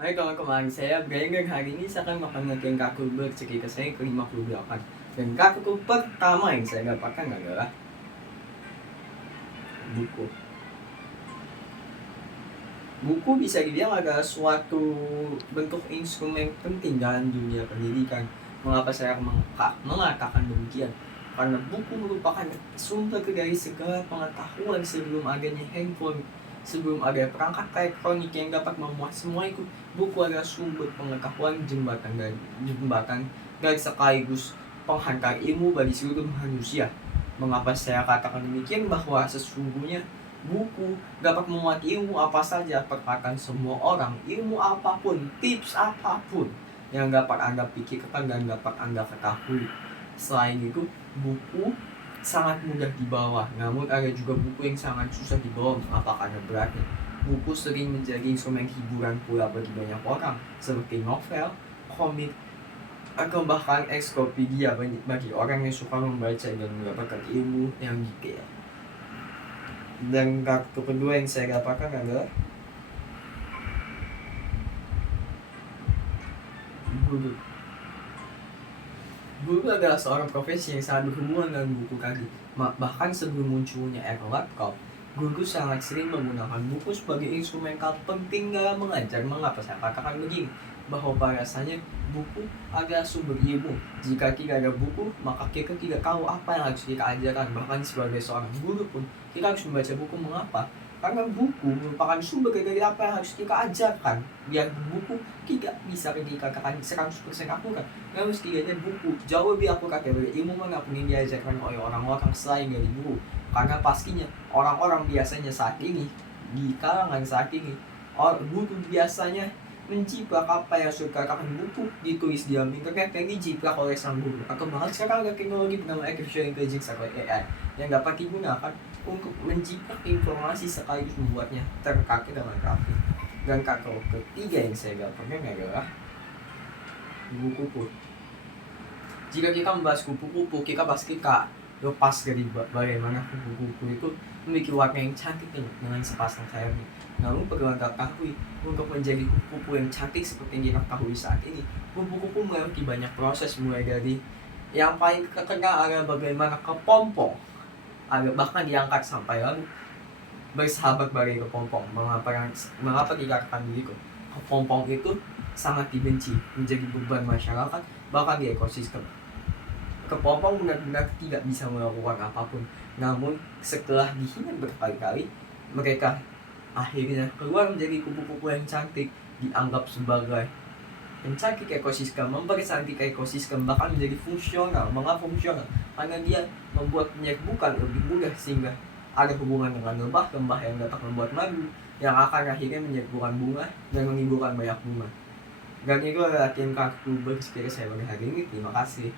Hai kawan-kawan, saya Brandon. Hari ini saya akan mengenalkan kakak cerita saya ke-58. Dan kakakku pertama yang saya dapatkan adalah buku. Buku bisa dibilang adalah suatu bentuk instrumen penting dalam dunia pendidikan. Mengapa saya mengatakan demikian? Karena buku merupakan sumber dari segala pengetahuan sebelum adanya handphone, sebelum ada perangkat elektronik yang dapat memuat semua itu. Buku adalah sumber pengetahuan, jembatan dan sekaligus penghantar ilmu bagi seluruh manusia. Mengapa saya katakan demikian? Bahwa sesungguhnya buku dapat memuat ilmu apa saja, perkataan semua orang, ilmu apapun, tips apapun yang dapat Anda pikirkan dan dapat Anda ketahui. Selain itu, buku sangat mudah dibawa, namun ada juga buku yang sangat susah dibawa. Apa karena beratnya? Buku sering menjadi instrumen hiburan pula bagi banyak orang, seperti novel, komik, atau bahkan ensiklopedia bagi orang yang suka membaca dan mendapatkan ilmu yang detail. Dan kartu kedua yang saya dapatkan adalah guru. Guru adalah seorang profesi yang sangat berhubungan dengan buku tadi. Bahkan sebelum munculnya era laptop, guru sangat sering menggunakan buku sebagai instrumen penting dalam mengajar. Mengapa saya katakan begini? Bahwa biasanya buku adalah sumber ilmu. Jika tidak ada buku, maka kita tidak tahu apa yang harus kita ajarkan. Bahkan sebagai seorang guru pun, kita harus membaca buku. Mengapa? Karena buku merupakan sumber dari apa yang harus kita ajarkan. Biar buku tidak bisa dikatakan 100% akurat. Namun setidaknya buku jauh lebih akurat dari ilmu manapun yang diajarkan oleh orang-orang selain dari buku. Karena pastinya orang-orang biasanya saat ini, di kalangan saat ini, guru biasanya menciplak apa yang suka dikatakan buku ditulis di dalam internet dan dijiplak oleh sang guru. Atau bahkan sekarang ada teknologi bernama artificial intelligence atau AI yang dapat digunakan untuk menjiplak informasi sekaligus membuatnya terkaki dengan rapi. Dan kata ketiga yang saya dapatkan adalah buku pun. Jika kita membahas kupu-kupu, kita pasti lepas dari bagaimana kupu-kupu itu memiliki warna yang cantik dengan sepasang sayapnya. Namun perlu Anda ketahui, untuk menjadi kupu-kupu yang cantik seperti yang kita ketahui saat ini, kupu-kupu memiliki banyak proses, mulai dari yang paling terkenal adalah bagaimana kepompong bahkan diangkat sampai lalu bersahabat bagi kepompong. Mengapa dikatakan begitu? Kepompong itu sangat dibenci, menjadi beban masyarakat, bahkan di ekosistem. Kepompong benar-benar tidak bisa melakukan apapun. Namun setelah dihina berkali-kali, mereka akhirnya keluar menjadi kupu-kupu yang cantik, dianggap sebagai pencantik ekosistem, mempercantik ekosistem, bahkan menjadi fungsional. Mengapa fungsional? Karena dia membuat penyerbukan lebih mudah, sehingga ada hubungan dengan lembah yang dapat membuat madu yang akan akhirnya menyerbukan bunga dan menimbulkan banyak bunga. Dan itu adalah tingkah berpikir saya pada hari ini. Terima kasih.